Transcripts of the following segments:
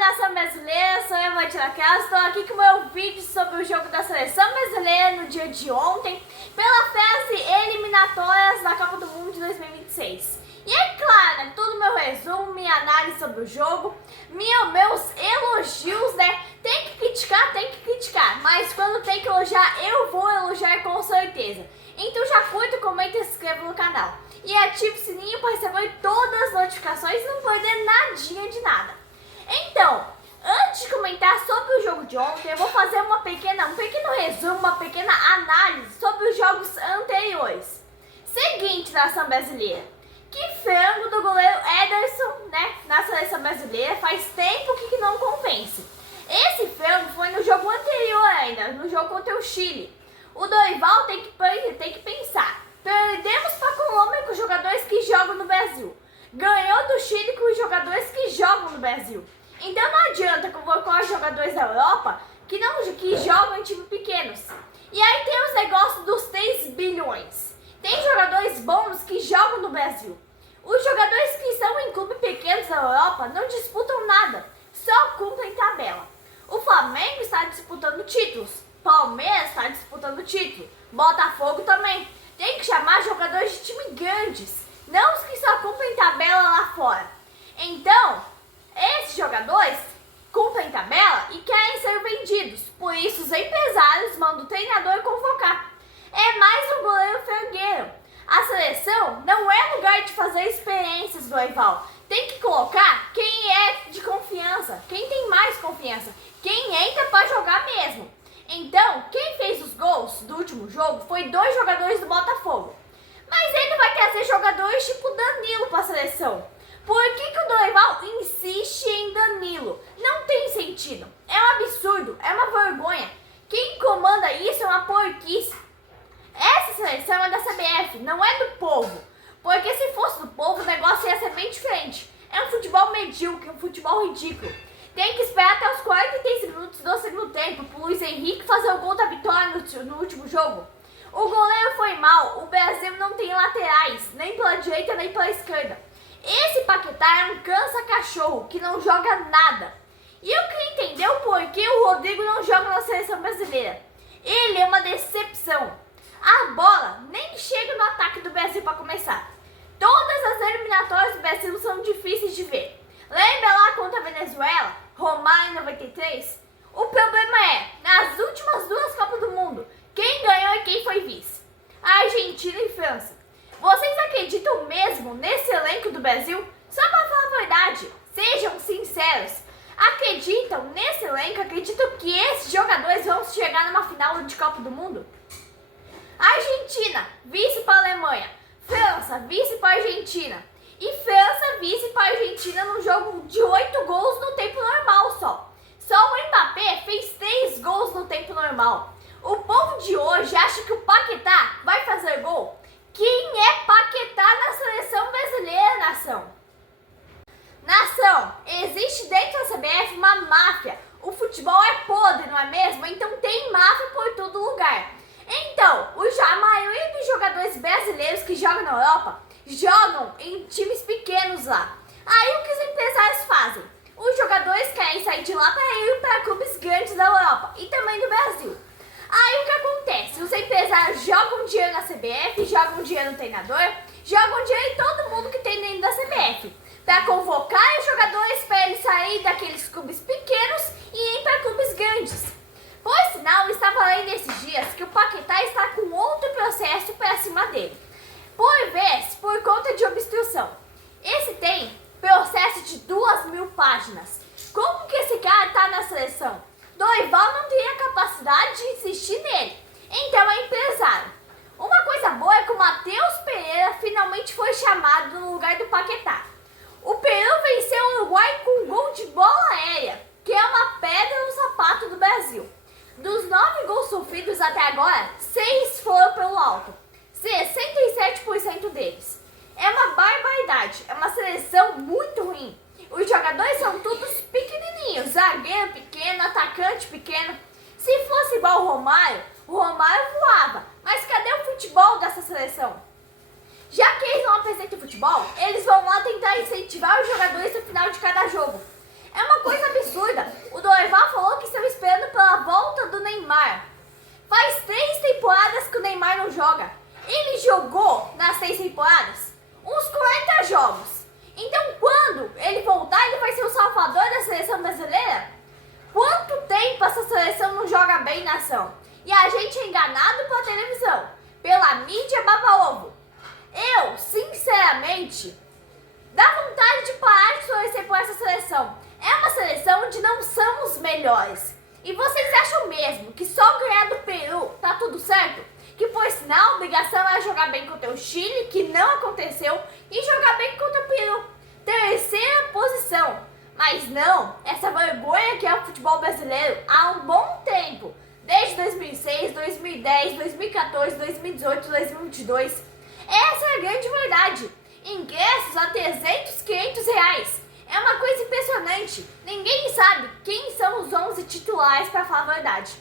nação brasileira, sou eu, Matilda Carlos. Estou aqui com o meu vídeo sobre o jogo da seleção brasileira no dia de ontem, pela fase eliminatórias da Copa do Mundo de 2026. E é claro, né, todo meu resumo, minha análise sobre o jogo, meus elogios, né? Tem que criticar, mas quando tem que elogiar, eu vou elogiar com certeza. Então já curta, comenta e se inscreva no canal. E ative o sininho para receber todas as notificações e não perder nadinha de nada. Então, antes de comentar sobre o jogo de ontem, eu vou fazer um pequeno resumo, uma pequena análise sobre os jogos anteriores. Seguinte, nação brasileira, que frango do goleiro Ederson, né, na seleção brasileira, faz tempo que não compensa. Esse frango foi no jogo anterior ainda, no jogo contra o Chile. O Dorival tem que pensar. Perdemos para a Colômbia com os jogadores que jogam no Brasil. Ganhou do Chile com os jogadores que jogam no Brasil. Então não adianta convocar os jogadores da Europa que jogam em times pequenos. E aí tem os negócios dos 3 bilhões. Tem jogadores bons que jogam no Brasil. Os jogadores que estão em clubes pequenos da Europa não disputam nada, só cumprem tabela. O Flamengo está disputando títulos, Palmeiras está disputando título, Botafogo também. Tem que chamar jogadores de time grandes, não os que só cumprem tabela lá fora. Então, esses jogadores cumprem tabela e querem ser vendidos. Por isso, os empresários mandam o treinador convocar. É mais um goleiro frangueiro. A seleção não é lugar de fazer experiências, Dorival. Tem que colocar quem é de confiança, quem tem mais confiança, quem entra para jogar mesmo. Então, quem fez os gols do último jogo foi 2 jogadores do Botafogo. Mas ele vai trazer jogadores tipo Danilo para a seleção. Por que o Dorival insiste em Danilo? Não tem sentido. É um absurdo, é uma vergonha. Quem comanda isso é uma porquice. Essa seleção é da CBF, não é do povo. Porque se fosse do povo, o negócio ia ser bem diferente. É um futebol medíocre, um futebol ridículo. Tem que esperar até os 43 minutos do segundo tempo para o Luiz Henrique fazer o gol da vitória no último jogo. O goleiro foi mal, o Brasil não tem laterais, nem pela direita nem pela esquerda. Esse Paquetá é um cansa-cachorro que não joga nada. E eu queria entender o porquê o Rodrigo não joga na seleção brasileira. Ele é uma decepção. A bola nem chega no ataque do Brasil para começar. Todas as eliminatórias do Brasil são difíceis de ver. Lembra lá contra a Venezuela, Romário em 93? O problema é, nas últimas 2 Copas do Mundo, quem ganhou e quem foi vice? A Argentina e França. Vocês acreditam mesmo nesse elenco do Brasil? Só para falar a verdade, sejam sinceros. Acreditam nesse elenco? Acreditam que esses jogadores vão chegar numa final de Copa do Mundo? Argentina, vice para a Alemanha. França, vice para a Argentina. E França, vice para a Argentina num jogo de 8 gols no tempo normal só. Só o Mbappé fez 3 gols no tempo normal. O povo de hoje acha que o Paquetá vai fazer gol? Quem é Paquetá na seleção brasileira, nação? Nação, existe dentro da CBF uma máfia. O futebol é podre, não é mesmo? Então tem máfia por todo lugar. Então, a maioria dos jogadores brasileiros que jogam na Europa jogam em times pequenos lá. Aí o que os empresários fazem? Os jogadores querem sair de lá para ir para clubes grandes da Europa e também do Brasil. Aí o que acontece? Os empresários jogam dinheiro na CBF, jogam dinheiro no treinador, jogam dinheiro em todo mundo que tem dentro da CBF para convocar os jogadores para eles saírem daqueles clubes pequenos e ir para clubes grandes. Por sinal, eu estava lendo esses dias que o Paquetá está com outro processo para cima dele. Por conta de obstrução. Esse tem processo de 2.000 páginas. Como que esse cara está na seleção? Dorival não teria capacidade de insistir nele. Então é empresário. Uma coisa boa é que o Matheus Pereira finalmente foi chamado no lugar do Paquetá. O Peru venceu o Uruguai com um gol de bola aérea, que é uma pedra no sapato do Brasil. Dos 9 gols sofridos até agora, 6 foram pelo alto. 67% deles. É uma barbaridade, é uma seleção muito ruim. Os jogadores são todos pequenininhos, zagueiro pequeno, atacante pequeno. Se fosse igual o Romário voava. Mas cadê o futebol dessa seleção? Já que eles não apresentam futebol, eles vão lá tentar incentivar os jogadores no final de cada jogo. É uma coisa absurda. temporadas que o Neymar não joga. Ele jogou nas 6 temporadas uns 40 jogos. Então quando ele voltar, ele vai ser o salvador da seleção brasileira? Quanto tempo essa seleção não joga bem na ação? E a gente é enganado pela televisão, pela mídia baba-ovo. Eu, sinceramente, dá vontade de parar de torcer por essa seleção. É uma seleção onde não somos melhores. E vocês acham mesmo que só ganhar do Peru tá tudo certo? Que por sinal a obrigação era jogar bem contra o Chile, que não aconteceu, e jogar bem contra o Peru. Terceira posição. Mas não, essa vergonha que é o futebol brasileiro há um bom tempo. Desde 2006, 2010, 2014, 2018, 2022. Essa é a grande verdade. Ingressos a 300, 500 reais. É uma coisa impressionante. Ninguém sabe quem são os 11 titulares, para falar a verdade.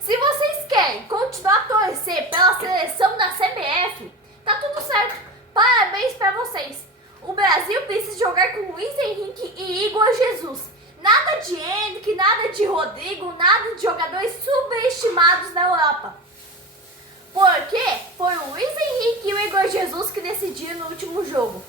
Se vocês querem continuar a torcer pela seleção da CBF, tá tudo certo. Parabéns para vocês. O Brasil precisa jogar com Luiz Henrique e Igor Jesus. Nada de Henrique, nada de Rodrigo, nada de jogadores subestimados na Europa. Porque foi o Luiz Henrique e o Igor Jesus que decidiram no último jogo.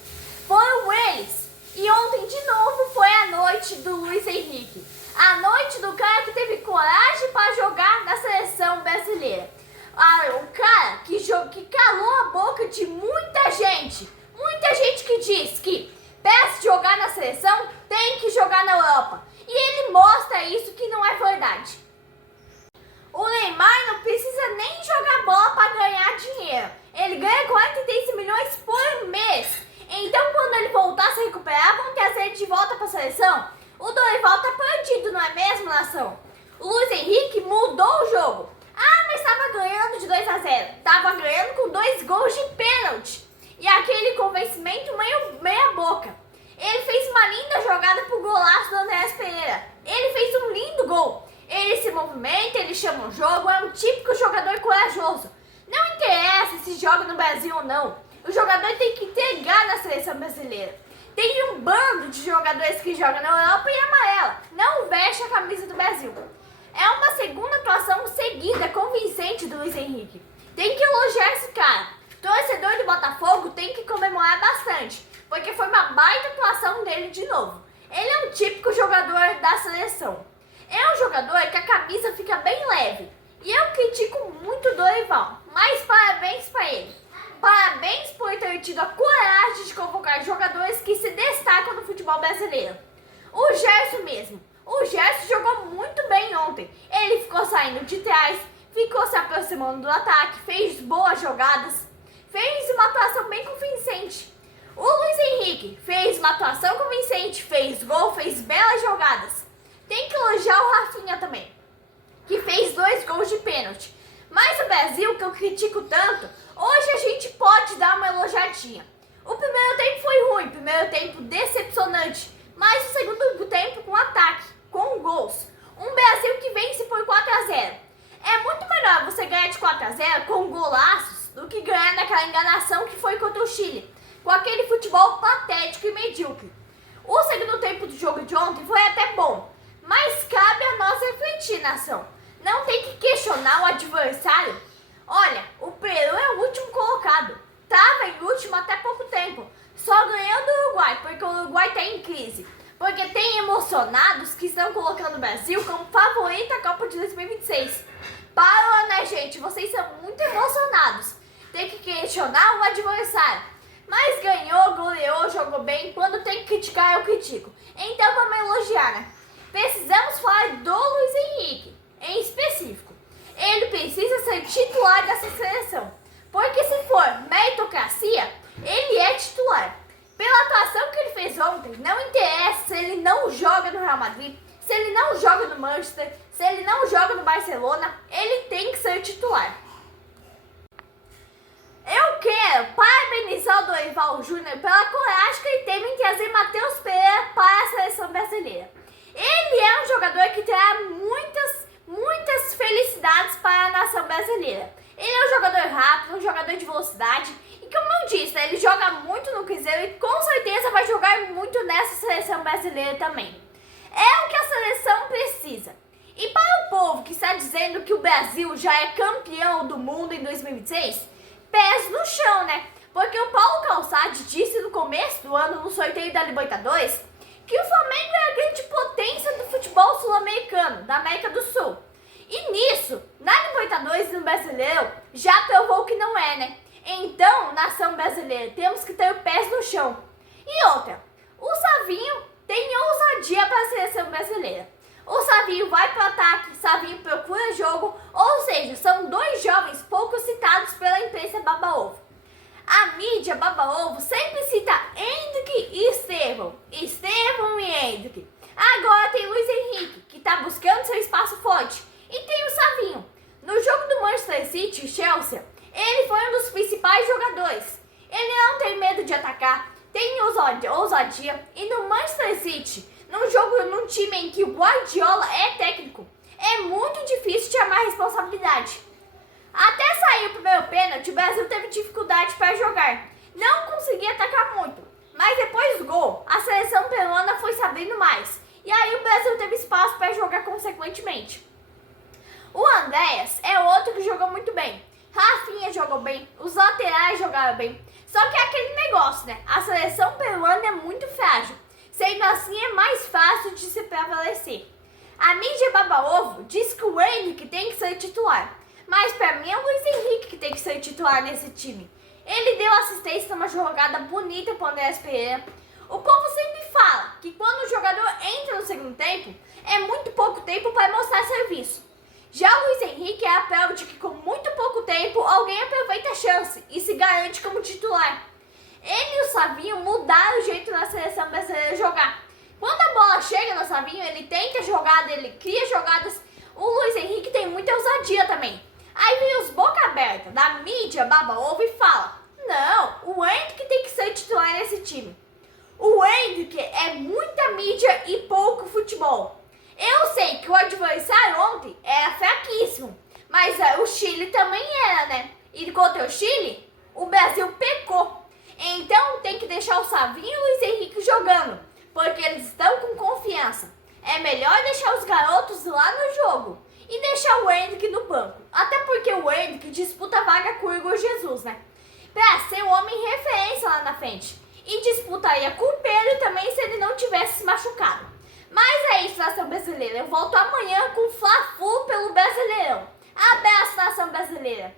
Foram eles. E ontem de novo foi a noite do Luiz Henrique. A noite do cara que teve coragem para jogar na seleção brasileira. O cara que calou a boca de muita gente. Muita gente que diz que para jogar na seleção tem que jogar na Europa. E ele mostra isso que não é verdade. O Neymar não precisa nem jogar bola para ganhar dinheiro. Ele ganha 43 milhões por mês. Então quando ele voltar a se recuperar, vão trazer ele de volta para a seleção. O Dorival tá perdido, não é mesmo, nação? O Luiz Henrique mudou o jogo. Ah, mas estava ganhando de 2-0. Estava ganhando com 2 gols de pênalti. E aquele convencimento meia boca. Ele fez uma linda jogada pro golaço do Andrés Pereira. Ele fez um lindo gol. Ele se movimenta, ele chama o jogo, é um típico jogador corajoso. Não interessa se joga no Brasil ou não. O jogador tem que entregar na seleção brasileira. Tem um bando de jogadores que jogam na Europa e amarela. Não veste a camisa do Brasil. É uma segunda atuação seguida convincente do Luiz Henrique. Tem que elogiar esse cara. Torcedor do Botafogo tem que comemorar bastante, porque foi uma baita atuação dele de novo. Ele é um típico jogador da seleção. É um jogador que a camisa fica bem leve. E eu critico muito o Dorival, mas parabéns para ele. Parabéns por ter tido a coragem de convocar jogadores que se destacam no futebol brasileiro. O Gerson mesmo. O Gerson jogou muito bem ontem. Ele ficou saindo de trás, ficou se aproximando do ataque, fez boas jogadas, fez uma atuação bem convincente. O Luiz Henrique fez uma atuação convincente, fez gol, fez belas jogadas. Tem que elogiar o Rafinha também, que fez 2 gols de pênalti. Mas o Brasil, que eu critico tanto, hoje a gente pode dar uma elogiadinha. O primeiro tempo foi ruim, o primeiro tempo decepcionante, mas o segundo tempo com ataque, com gols. Um Brasil que vence por 4-0. É muito melhor você ganhar de 4-0 com golaços do que ganhar naquela enganação que foi contra o Chile, com aquele futebol patético e medíocre. O segundo tempo do jogo de ontem foi até bom, mas cabe a nós refletir, nação. Não tem que questionar o adversário. Olha, o Peru é o último colocado. Estava em último até pouco tempo. Só ganhou do Uruguai, porque o Uruguai está em crise. Porque tem emocionados que estão colocando o Brasil como favorito à Copa de 2026. Para, né, gente? Vocês são muito emocionados. Tem que questionar o adversário. Mas ganhou, goleou, jogou bem. Quando tem que criticar, eu critico. Então vamos elogiar, né? Precisamos falar do Luiz Henrique, em específico. Ele precisa ser titular dessa seleção. Porque se for meritocracia, ele é titular. Pela atuação que ele fez ontem, não interessa se ele não joga no Real Madrid, se ele não joga no Manchester, se ele não joga no Barcelona, ele tem que ser titular. Eu quero parabenizar o Dorival Júnior pela coragem que ele teve em trazer Matheus Pereira para a seleção brasileira. Ele é um jogador que terá muitas felicidades para a nação brasileira. Ele é um jogador rápido, um jogador de velocidade e, como eu disse, ele joga muito no Cruzeiro e com certeza vai jogar muito nessa seleção brasileira também. É o que a seleção precisa. E para o povo que está dizendo que o Brasil já é campeão do mundo em 2026, pés no chão, né? Porque o Paulo Calçade disse no começo do ano, no sorteio da Libertadores, que o Flamengo é a grande potência do futebol sul-americano, da América do Sul. E nisso, na Libertadores e no Brasileiro, já provou que não é, né? Então, nação brasileira, temos que ter pés no chão. E outra, o Savinho tem ousadia para a seleção brasileira. O Savinho vai para o ataque, Savinho procura jogo, ou seja, são dois jovens pouco citados pela imprensa baba-ovo. A mídia baba-ovo sempre cita Endrick e Estevão e Endrick. Agora tem Luiz Henrique, que está buscando seu espaço forte, e tem o Savinho. No jogo do Manchester City e Chelsea, ele foi um dos principais jogadores. Ele não tem medo de atacar, tem ousadia, e no Manchester City, num time em que o Guardiola é técnico, é muito difícil chamar responsabilidade. Até sair o primeiro pênalti, o Brasil teve dificuldade para jogar. Não conseguia atacar muito, mas depois do gol, a seleção peruana foi se abrindo mais. E aí o Brasil teve espaço para jogar consequentemente. O Andréas é outro que jogou muito bem. Rafinha jogou bem, os laterais jogaram bem. Só que é aquele negócio, né? A seleção peruana é muito frágil. Sendo assim, é mais fácil de se prevalecer. A mídia baba-ovo diz que o Endrick tem que ser titular. Mas pra mim é o Luiz Henrique que tem que ser titular nesse time. Ele deu assistência numa jogada bonita pro Andréas Pereira. O povo sempre fala que quando o jogador entra no segundo tempo, é muito pouco tempo para mostrar serviço. Já o Luiz Henrique é a prova de que com muito pouco tempo alguém aproveita a chance e se garante como titular. Ele e o Savinho mudaram o jeito da seleção brasileira jogar. Quando a bola chega no Savinho, ele tenta a jogada, ele cria jogadas. O Luiz Henrique tem muita ousadia também. Aí vem os boca aberta da mídia baba-ovo e fala: não, o Endrick tem que ser titular nesse time. O Endrick é muita mídia e pouco futebol. Eu sei que o adversário ontem era fraquíssimo, mas o Chile também era, né? E contra o Chile, o Brasil pecou. Então tem que deixar o Savinho e o Luiz Henrique jogando, porque eles estão com confiança. É melhor deixar os garotos lá no jogo e deixar o Endrick no banco. Até porque o Endrick disputa a vaga com o Igor Jesus, né? Pra ser o homem referência lá na frente. E disputaria com o Pedro também se ele não tivesse se machucado. Mas é isso, nação brasileira. Eu volto amanhã com o Fla-Flu pelo Brasileirão. Abraço, nação brasileira.